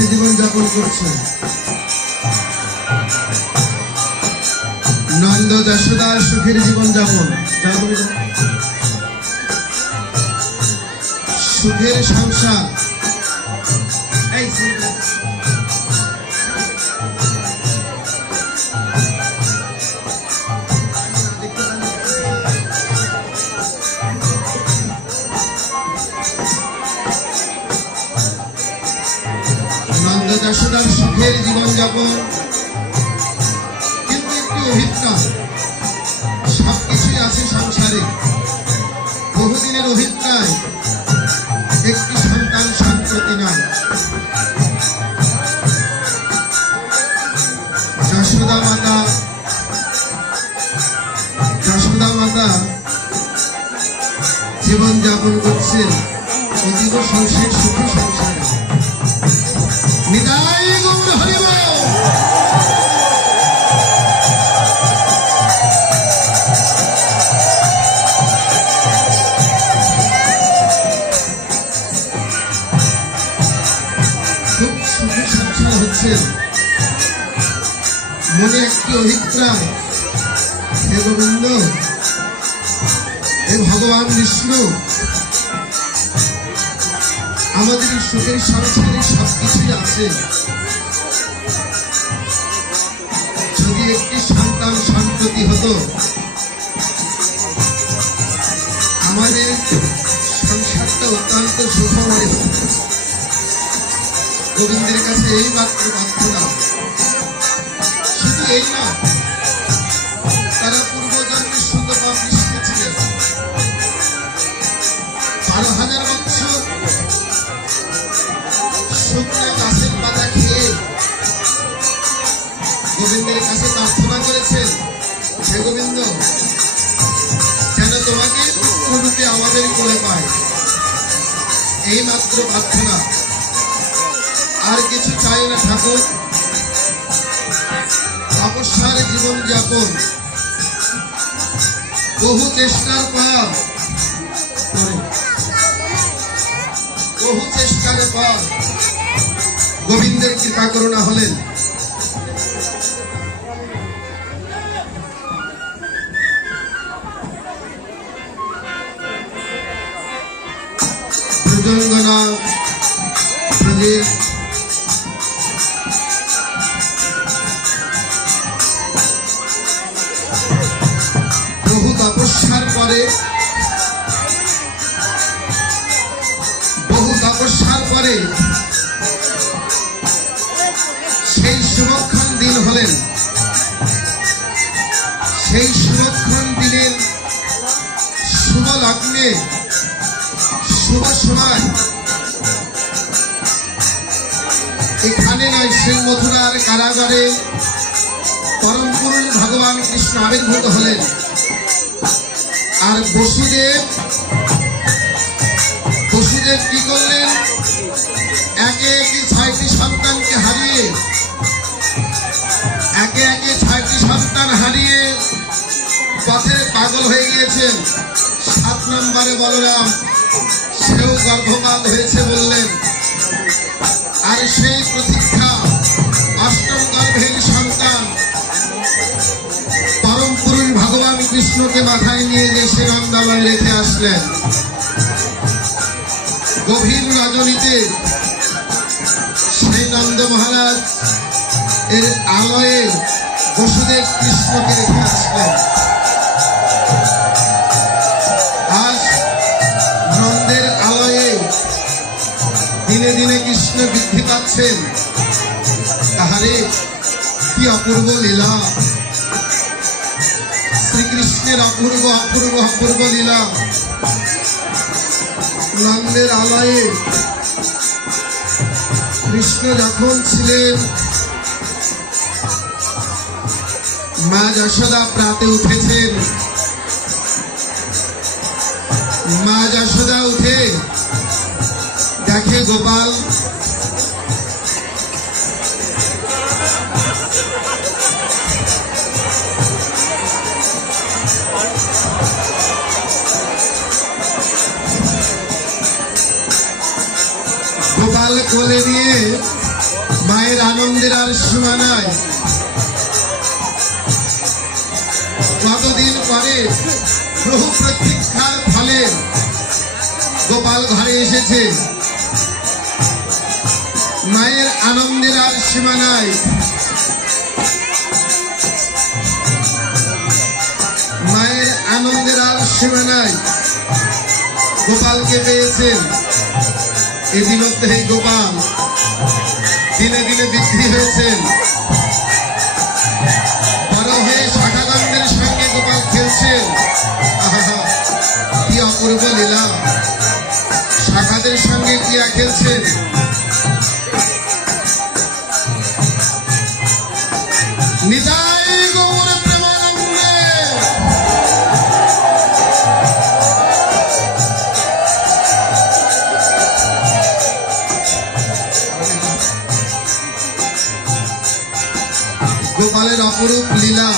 সুখে জীবন যাপন করছে। নন্দ যশোদার সুখের জীবন যাপন, সুখের সংসার। নন্দ যশোদার সুখের জীবন যাপন, কিন্তু একটি অভিজ্ঞতা, সবকিছুই আছে সংসারে। বহুদিনের অভিজ্ঞতায় একটি সন্তান সন্ততি নাই। যশোদা মাতা জীবন যাপন করছেন অতীব সংসার, সুখী সংসারে। নিতাই গৌর হরি বল। খুব সুখী সংসার হচ্ছে। মনে একটি অভিপ্রায়, হে গোবিন্দ, হে ভগবান বিষ্ণু, আমাদের সুখের সংসারে সবকিছুই আছে। যদি একটি সন্তান সন্ততি হতো, আমাদের সংসারটা অত্যন্ত সুখময় হতো। গোবিন্দের কাছে এই মাত্র প্রার্থনা। শুধু এই না, তারা পূর্বজন্মের সুন্দর কৃষ্ণ ছিলেন। 12,000 বছর শুকনা গাছের পাতা খেয়ে গোবিন্দের কাছে প্রার্থনা করেছেন, হে গোবিন্দ, যেন তোমাকে পুত্ররূপে আমাদের কোলে পায়। এই মাত্র প্রার্থনা, আর কিছু চাই না ঠাকুর। তপস্যার জীবন যাপন, বহু চেষ্টার পর গোবিন্দের কৃপা করুণা হলেন। ব্রজঙ্গনা ব্রজের বহু তপস্যার পরে সেই শুভক্ষণ দিন হলেন। সেই শুভক্ষণ দিনের শুভ লগ্নে, শুভ সময়, এখানে নয়, সেই মথুরার কারাগারে পরম পুরুষ ভগবান কৃষ্ণ আবির্ভূত হলেন। আর বসুদেব কি করলেন? একে একে 6টি সন্তানকে হারিয়ে, পথে পাগল হয়ে গিয়েছেন। 7 নম্বরে বলরাম, সেও গর্ভপাত হয়েছে বললেন। আর সেই প্রতীক্ষা, 8ম গর্ভের সন্তান পরম পুরুষ ভগবান কৃষ্ণকে মাথায় নিয়ে যে সে নন্দালয় রেখে আসলেন। গভীর রজনীতে সেই নন্দ মহারাজ এর আলয়ে বসুদেব কৃষ্ণকে রেখে আসলেন। আজ নন্দের আলয়ে দিনে দিনে কৃষ্ণ বৃদ্ধি পাচ্ছেন। তাহারে কি অপূর্ব লীলা! শ্রীকৃষ্ণের অপূর্ব অপূর্ব অপূর্ব লীলা। নন্দের আলয়ে কৃষ্ণ যখন ছিলেন, মা যশোদা প্রাতে উঠেছেন। মা যশোদা উঠে দেখে গোপাল কোলে নিয়ে মায়ের আনন্দের আর সীমা নাই। কতদিন পরে বহু প্রতীক্ষার ফলে গোপাল ঘরে এসেছে। মায়ের আনন্দের আর সীমা নাই। মায়ের আনন্দের আর সীমা নাই। গোপালকে পেয়েছেন। ইতিমধ্যে গোপাল দিনে দিনে বৃদ্ধি হয়েছেন। বড় হয়ে শাখাকান্তের সঙ্গে গোপাল খেলছেন। আহা, কি অপূর্ব লীলা! শাখাদের সঙ্গে কিয়া খেলছেন। নিতাই গৌর প্রেমানন্দে। গোপালের অপরূপ লীলা,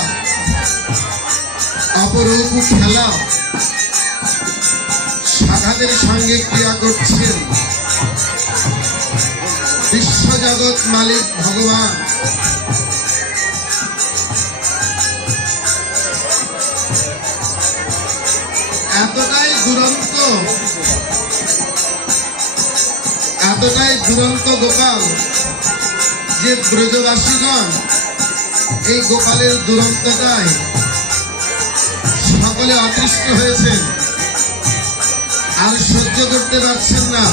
অপরূপ খেলা, শাখাদের সঙ্গে ক্রিয়া করছেন বিশ্বজগৎ মালিক ভগবান। এতটাই দুরন্ত, এতটাই দুরন্ত গোপাল যে ব্রজবাসীগণ এই গোপালের দুরন্ততায় সকলে অতৃষ্ট হয়েছেন, আর সহ্য করতে পারছেন না।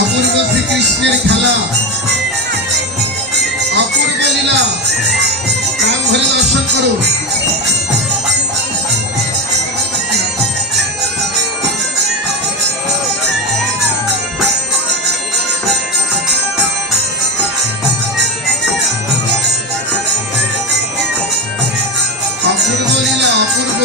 অপূর্ব শ্রীকৃষ্ণের খেলা, অপূর্ব লীলা, প্রাণ ভরে দর্শন করুন। অপূর্ব লীলা, অপূর্ব।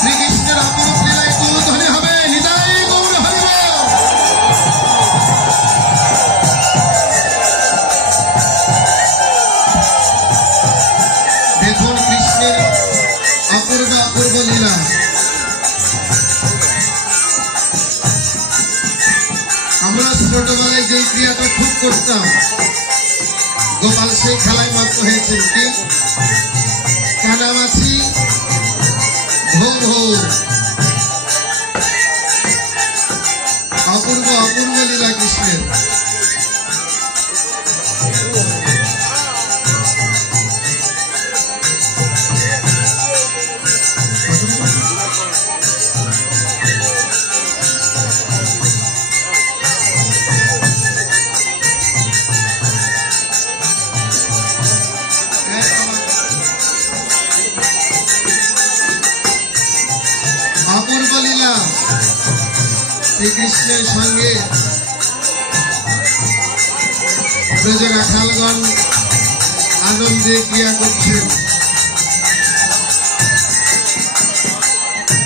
শ্রীকৃষ্ণের অপরূপ লীলায় কৌতূহলী হবে। নিতাই গৌর হরি বল। দেখুন কৃষ্ণের অপূর্ব অপূর্ব লীলা। আমরা ছোটবেলায় যে ক্রিয়াটা খুব করতাম, গোপাল সেই খেলায় মত্ত হয়েছেন। কি কানামাছি ভো ভো। অপূর্ব অপূর্ব লীলা কৃষ্ণের। অপূর্ব লীলা শ্রীকৃষ্ণের সঙ্গে ব্রজ রাখালগণ আনন্দে ক্রিয়া করছেন।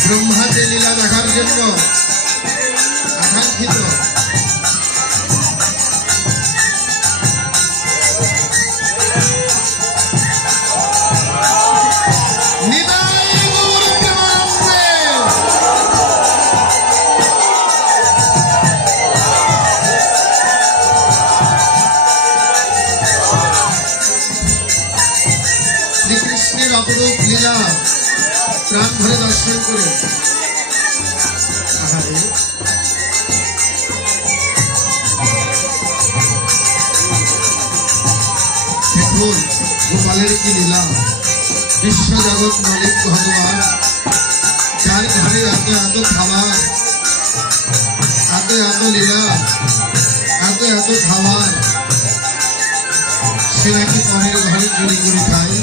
ব্রহ্মা যে লীলা দেখার জন্য আকাঙ্ক্ষিত, শ্রীকৃষ্ণের অপরূপ লীলা প্রাণ ভরে দর্শন করুন। দেখুন গোপালের কি লীলা! বিশ্ব জগৎ মালিক ভগবান, যার ঘরে এত এত খাবার, এত এত লীলা, এত এত খাবার, সে নাকি পরের ঘরে চুরি করে খায়।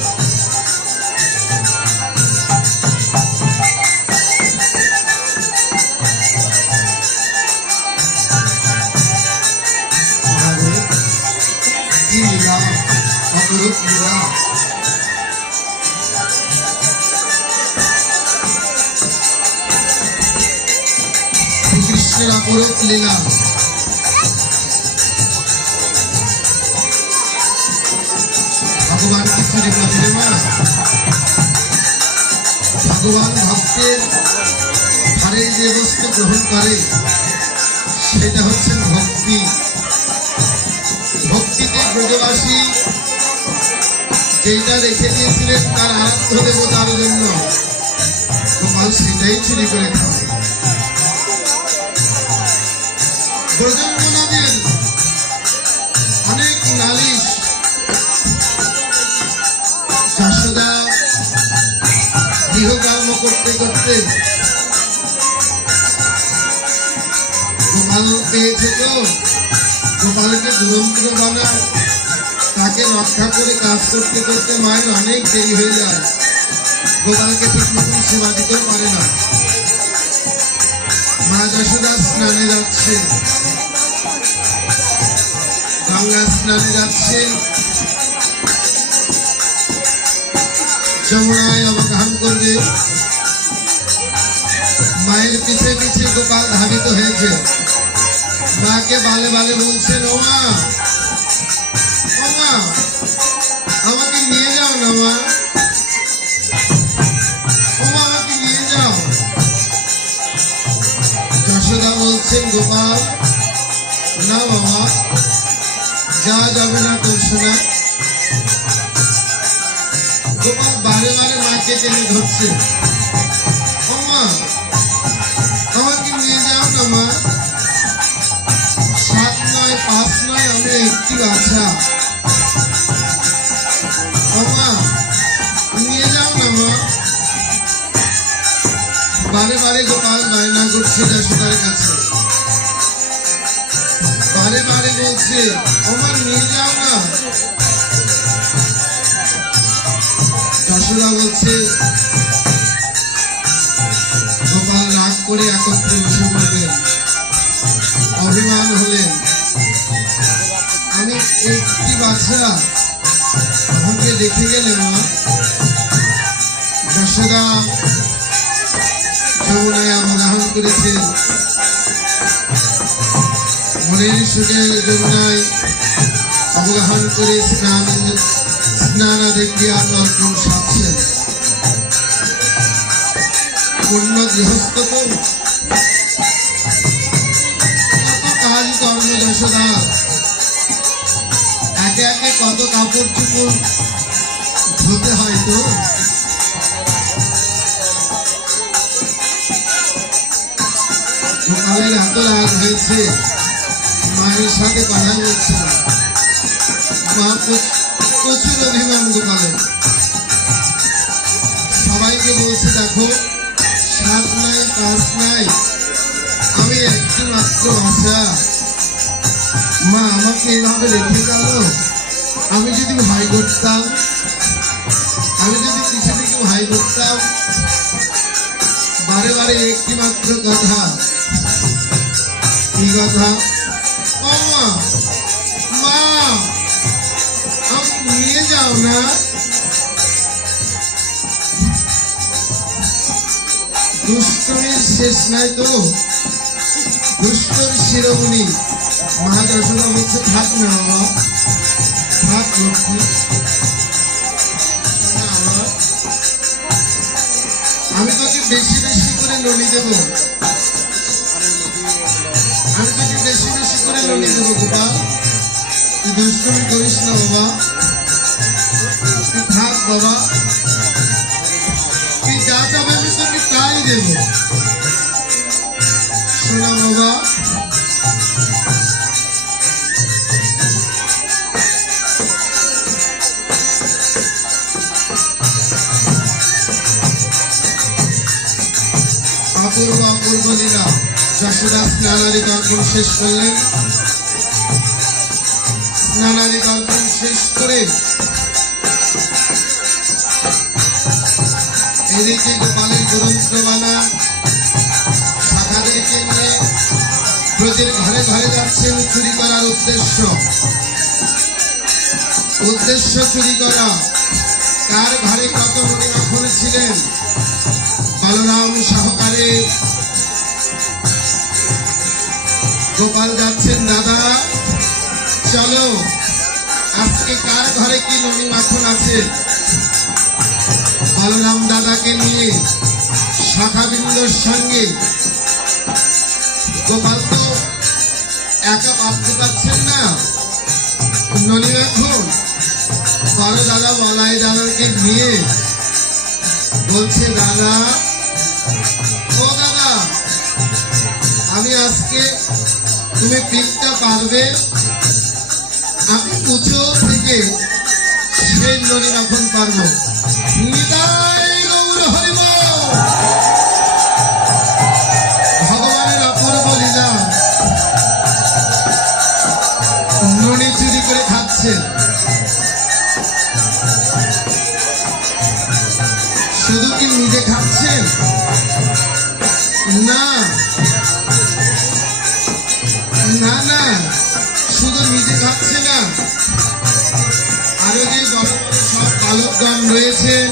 কি লীলা, অপরূপ লীলা! শ্রীকৃষ্ণের অপরূপ লীলা। ভগবান কি চুরি করে মা? ভগবান ভক্তের ঘরে যে বস্তু গ্রহণ করে সেটা হচ্ছে ভক্তি। ভক্তিতে ব্রজবাসী যেটা রেখে দিয়েছিলেন তার আরাধ্য দেবতার জন্য, গোপাল সেটাই চুরি করে খায়। ব্রজঙ্গনাদের অনেক নালিশ যশোদা গৃহকর্ম করতে করতে গোপাল পেয়েছে তো, গোপালকে দুরন্ত বানায়, তাকে রক্ষা করে কাজ করতে করতে মায়ের অনেক দেরি হয়ে যায়, গোপালকে ঠিক মতন সেবা দিতেও পারে না। মা যশোদা স্নানে যাচ্ছে, গঙ্গা স্নানে যাচ্ছে, যমুনায় অবগাহন করবে, মায়ের পিছে পিছে গোপাল ধাবিত হয়েছে। মাকে বালে বালে বলছেন, ও মা, ও মা, আমাকে নিয়ে যাও না মা, ও মা, আমাকে নিয়ে যাও। যশোদা বলছেন, গোপাল না বাবা, যাওয়া যাবে না তোর সোনা। গোপাল বারে বারে মাকে টেনে ধরছে, ও মা, আমাকে নিয়ে যাও না মা, 7 নয় 5 নয়, আমি একটি বাচ্চা, ও মা নিয়ে যাও না মা। বারে বারে গোপাল বায়না করছে যশোদার কাছে, বারে বারে বলছে, ও মা নিয়ে যাও না। যশোদা বলছে, গোপাল রাগ করে একত্রে বসে পড়লেন, অভিমান হলেন, আমি একটি বাচ্চা, আমাকে দেখে গেলে মা। যশোদা যমুনায় অবগাহন করেছে, মনের সুখে যমুনায় অবগাহন করে স্নানাদি ক্রিয়া অর্পণ সারছেন। পূর্ণ গৃহস্থ তো, কত কাজ কর্ম যশোদা, একে একে কত কাপড় চোপড় ধুতে হয় তো। গোপালের এত রাগ হয়েছে, মায়ের সাথে কথা বলছে না। মা প্রচুর অভিমান গোপালের, সবাইকে বলছে, দেখো 7 নাই 5 নাই, আমি একটি মাত্র বাচ্চা, মা আমাকে এভাবে রেখে গেল। আমি যদি ভয় করতাম, আমি যদি কিছু থেকে ভয় করতাম, বারে বারে একটি মাত্র কথা, কি কথা? ও মা, মা আমাকে নিয়ে যাও না। দুষ্টমির শেষ নাই তো, দুষ্টর শিরোমণি। মা যশোদা বলছে, থাক না বাবা, থাক লক্ষ্মী, আমি তোকে বেশি বেশি করে নলি দেব, আমি তোকে বেশি বেশি করে নলি দেবো গোপাল, তুই দুষ্টমি করিস না বাবা, তুই থাক বাবা, তুই যা চাবে আমি তোকে তাই দেব, শোনা বাবা। অপূর্ব অপূর্ব লীলা। যশোদা স্নানাদি তর্পণ শেষ করলেন। স্নানাদি তর্পণ শেষ করে এদিকে গোপালের গ্রন্থমালা শাখাদেরকে নিয়ে ব্রজের ঘরে ঘরে যাচ্ছেন চুরি করার উদ্দেশ্য চুরি করা। কার ঘরে কত মণিমাখন ছিলেন বলরাম সহকারে গোপাল যাচ্ছেন, দাদা চলো আজকে কার ঘরে কি মণিমাখন আছে। বলরাম দাদাকে নিয়ে শাখাবিন্দুর সঙ্গে গোপাল তো একা ভাবতে পারছেন না মণিমাখন। বড় দাদা বলাই দাদাকে নিয়ে বলছে, দাদা ও দাদা আমি আজকে তুমি পিঠটা পারবে, আমি উঁচু থেকে সেই মণিমাখন পারবো। নিতাই গৌর হরিব। ভগবানের অপূর্ব লীলা। ননি চুরি করে খাচ্ছেন। শুধু কি নিজে খাচ্ছেন না, না না শুধু নিজে খাচ্ছে না, আরো যে বড় বড় সব বালকগণ রয়েছেন।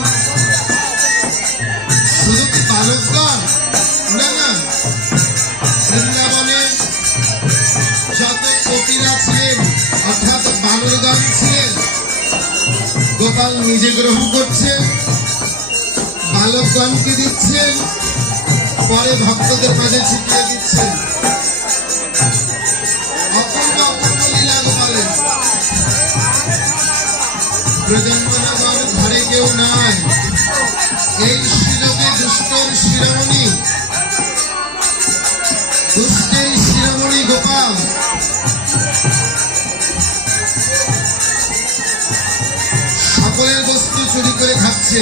শুধু কি বালকগণ না, না বৃন্দাবনে যত কপিরা ছিলেন অর্থাৎ বানরগণ ছিলেন, গোপাল নিজে গ্রহণ করছেন, বালকগণকে দিচ্ছেন, পরে ভক্তদের মাঝে ছিটিয়ে দিচ্ছেন। অপূর্ব অপূর্ব লীলা গোপালের। ব্রজঙ্গনাগর ঘরে কেউ নাই। এই শিলকে দুষ্টের শিরোমণি, দুষ্টের শিরোমণি গোপাল। সকলের বস্তু চুরি করে খাচ্ছে।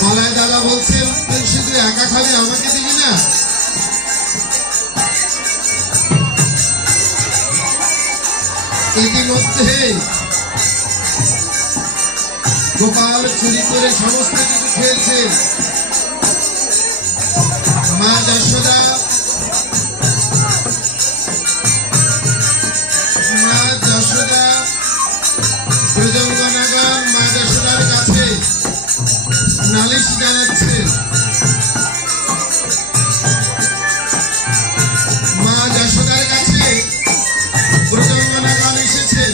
বলাই দাদা বলছে, তুই শুধু একা খাবি, আমাকে দিবি না। ইতিমধ্যে গোপাল চুরি করে সমস্ত কিছু খেয়েছে। মা যশোদা ব্রজঙ্গনাগর মা যশোদার কাছে নালিশ জানাচ্ছে। মা যশোদার কাছে ব্রজঙ্গনাগর এসেছেন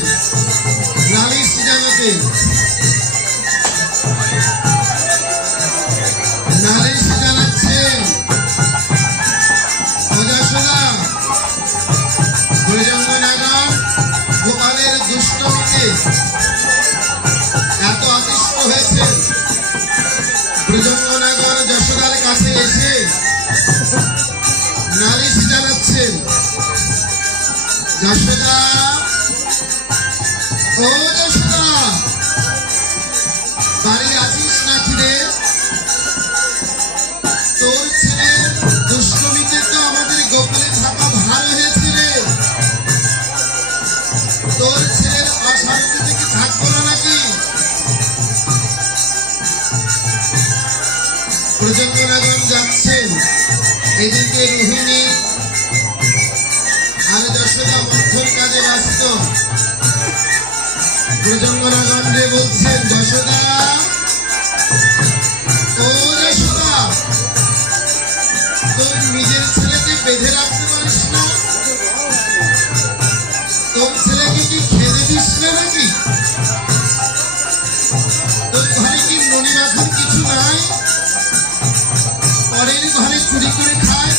নালিশ জানাতে। নালিশ জানাচ্ছেন, যশোদা ব্রজঙ্গনাগর গোপালের দুষ্টকে এত আকৃষ্ট হয়েছে, ব্রজঙ্গনাগর যশোদার কাছে এসে নালিশ জানাচ্ছেন, যশোদা ও যশোদা বাড়ি আছিস নাকি রে? তোর ছেলের দুষ্টমিতে তো আমাদের গোকুলে থাকা ভার হয়েছে রে। তোর ছেলের অশান্তি থেকে থাকবো না নাকি? ব্রজঙ্গনাগর যাচ্ছেন, এদিকে রোহিণী আর যশোদা মধ্যর কাজে ব্যস্ত। ব্রজঙ্গনাগর বলছেন, যশোদা ও যশোদা তোর নিজের ছেলেকে বেঁধে রাখতে পারিস না? তোর ছেলেকে কি খেতে দিস না নাকি? তোর ঘরে কি মণিমাখন কিছু নাই? পরের ঘরে চুরি করে খায়।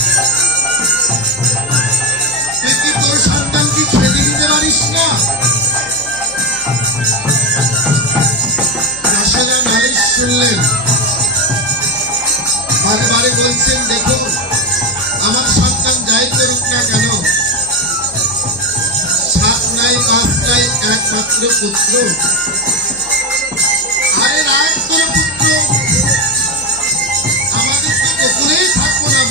তুই কি তোর সন্তানকে খেতে দিতে পারিস না? যশোদা নালিশ শুনলেন, বারে বারে বলছেন, দেখুন আমার সন্তান যাই করুক না কেন, সাত নাই পাঁচ নাই একমাত্র পুত্র। আরে রাগ করে পুত্র, আমাদের তো গোকুলেই থাকবো না।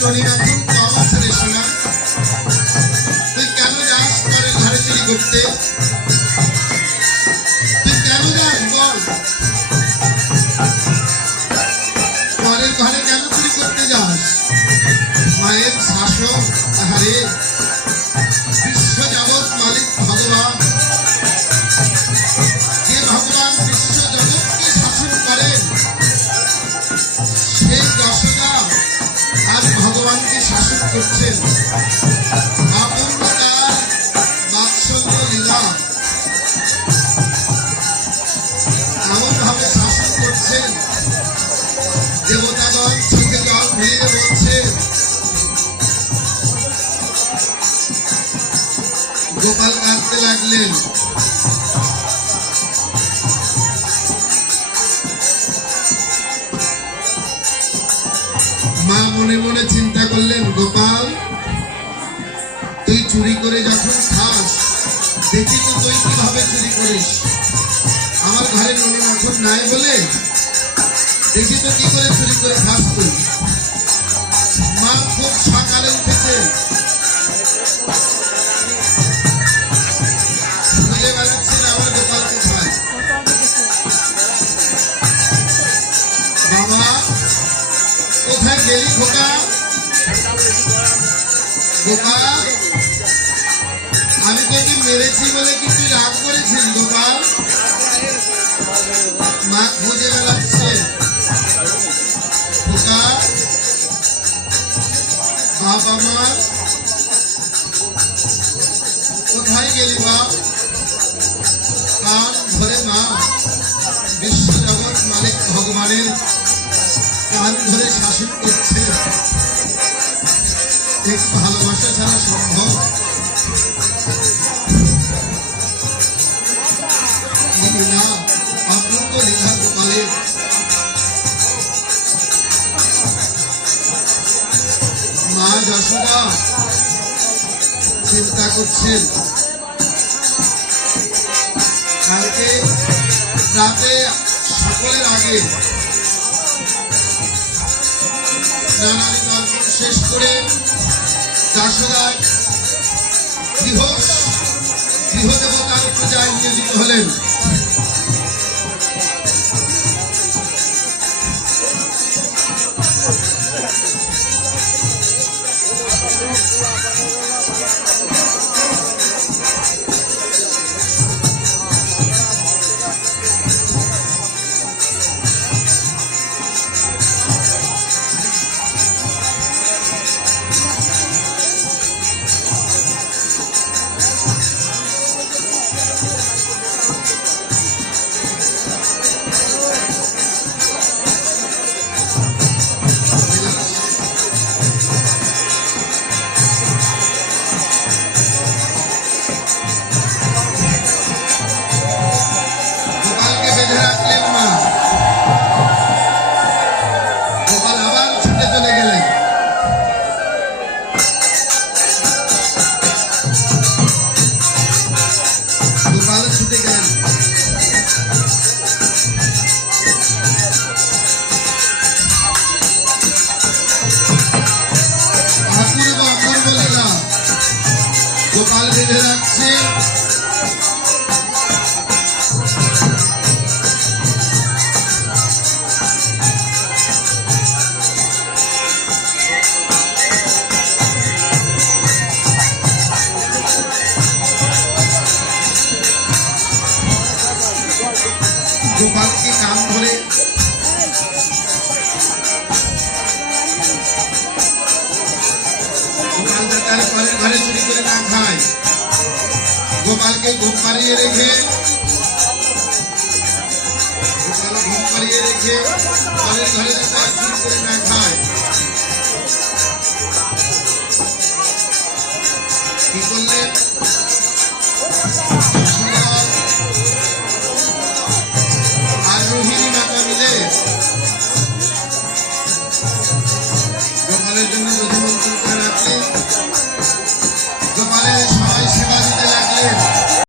ননি এখন কম আছে রে সোনা, তুই কেন যাস পরের ঘরে চুরি করতে? তুই কেন যাস বল, পরের ঘরে কেন চুরি করতে যাস? মায়ের শাসক, আহারে বিশ্ব জগৎ মালিক ভগবান, যে ভগবান বিশ্ব জগৎকে শাসন করেন, সেই যশোদা আজ ভগবানকে শাসন করছেন। অপূর্ব তার বাৎসল্য লীলা, এমন ভাবে শাসন করছেন, দেবতাগণ চোখে জল ফিরিয়ে বলছে। গোপাল কাঁদতে লাগলেন। মা মনে মনে চিন্তা করলেন, গোপাল তুই চুরি করে যখন খাস, দেখি তো তুই কিভাবে চুরি করিস। আমার ঘরে ননি মাখন নাই বলে দেখি তো কি করে চুরি করে খাস তুই। মা খুব সকালে উঠেছে, খুঁজে বেড়াচ্ছেন আমার গোপাল কোথায়। বাবা কোথায় গেলি খোকা? গোপাল আমি তোকে মেরেছি বলে কি তুই রাগ করেছিস গোপাল? মা খুঁজে বেড়াচ্ছে। খোকা বাপ আমার কোথায় গেলি বাপ? কান ধরে মা বিশ্ব জগৎ মালিক ভগবানের কান ধরে শাসন করছে। এক ভালোবাসা ছাড়া সম্ভব? লীলা অপূর্ব লীলা গোপালের। মা যশোদা চিন্তা করছেন, কালকে রাতে সকলের আগে স্নানাদি তর্পণ শেষ করে যশোদার গৃহদেবতার পূজায় নিয়োজিত হলেন। গোপালকে বেঁধে রাখলেন মা। গোপাল আবার ছুটে চলে গেলেন। গোপাল ছুটে গেলেন। অপূর্ব অপূর্ব লীলা গোপাল বেঁধে রাখছে। গোপালকে কান ধরে গোপাল যাতে পরের ঘরে চুরি করে না খায়, গোপালকে ঘুম পাড়িয়ে রেখে পরের ঘরে যাতে চুরি করে না খায়